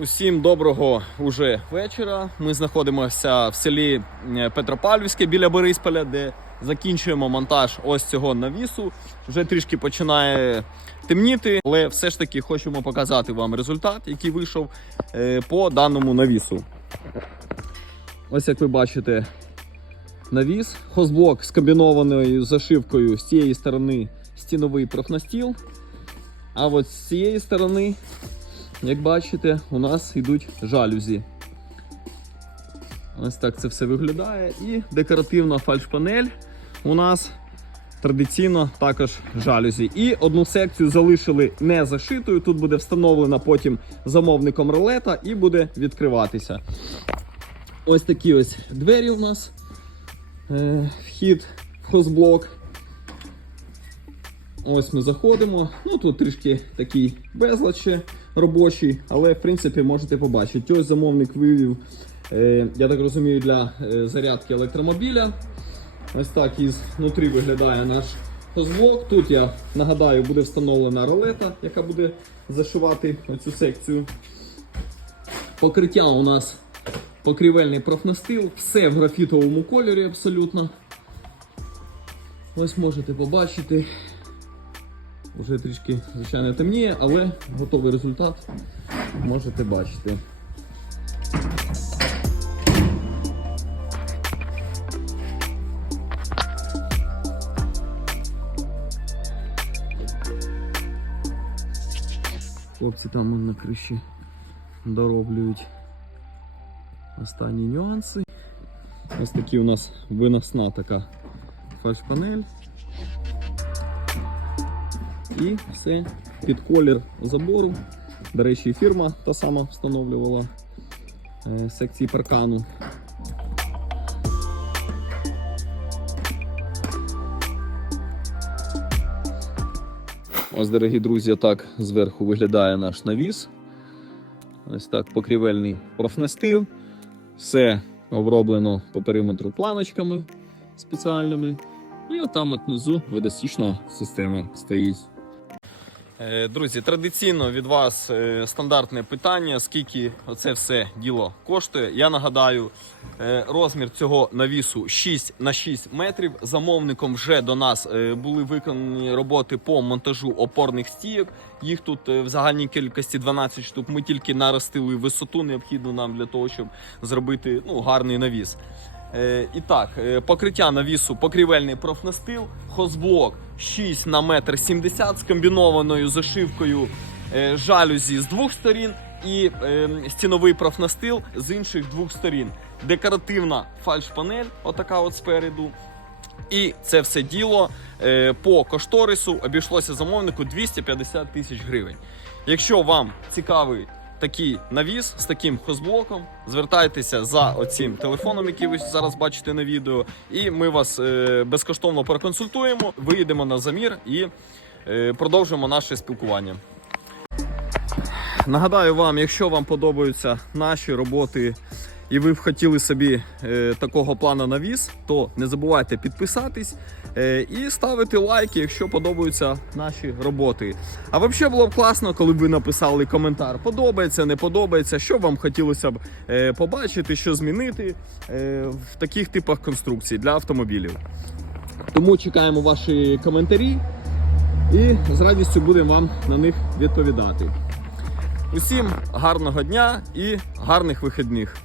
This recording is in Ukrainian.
Усім доброго уже вечора. Ми знаходимося в селі е, Петропавлівське біля Борисполя, де закінчуємо монтаж ось цього навісу. Вже трішки починає темніти, але все ж таки хочемо показати вам результат, який вийшов е, по даному навісу. Ось як ви бачите, навіс, хозблок з комбінованою зашивкою з цієї сторони стіновий профнастіл. А от з цієї сторони як бачите, у нас йдуть жалюзі. Ось так це все виглядає. І декоративна фальшпанель у нас традиційно також жалюзі. І одну секцію залишили не зашитою. Тут буде встановлена потім замовником ролета і буде відкриватися. Ось такі ось двері у нас. Е, вхід в хозблок. Ось ми заходимо. Ну тут трішки такий безлад робочий, але в принципі можете побачити. Ось замовник вивів, е, я так розумію, для е, зарядки електромобіля. Ось так із внутрі виглядає наш хозблок. Тут я нагадаю, буде встановлена ролета, яка буде зашивати оцю секцію. Покриття у нас покрівельний профнастил, все в графітовому кольорі абсолютно. Ось можете побачити. Вже трішки, звичайно, темніє, але готовий результат можете бачити. Хлопці там на криші дороблюють останні нюанси. Ось такі у нас виносна така фальшпанель. І все під колір забору. До речі, фірма та сама встановлювала е, секції паркану. Ось, дорогі друзі, так зверху виглядає наш навіс. Ось так покрівельний профнастил. Все оброблено по периметру планочками спеціальними. І отам от внизу водостічна система стоїть. Е, Друзі, традиційно від вас е, стандартне питання, скільки це все діло коштує. Я нагадаю, е, розмір цього навісу 6 на 6 метрів. Замовником вже до нас були виконані роботи по монтажу опорних стійок. Їх тут в загальній кількості 12 штук. Ми тільки наростили висоту, необхідну нам для того, щоб зробити ну, гарний навіс. І так, покриття навісу покрівельний профнастил, хозблок 6 на метр 70 з комбінованою зашивкою е, жалюзі з двох сторін і е, стіновий профнастил з інших двох сторін. Декоративна фальшпанель, отака от спереду. І це все діло е, по кошторису обійшлося замовнику 250 тисяч гривень. Якщо вам цікавий такий навіс з таким хозблоком, звертайтеся за оцим телефоном, який ви зараз бачите на відео, і ми вас е, безкоштовно проконсультуємо, виїдемо на замір і е, продовжимо наше спілкування. Нагадаю вам, якщо вам подобаються наші роботи і ви б хотіли собі е, такого плану навіс, то не забувайте підписатись е, і ставити лайки, якщо подобаються наші роботи. А взагалі було б класно, коли б ви написали коментар, подобається, не подобається, що вам хотілося б е, побачити, що змінити е, в таких типах конструкцій для автомобілів. Тому чекаємо ваші коментарі і з радістю будемо вам на них відповідати. Усім гарного дня і гарних вихідних.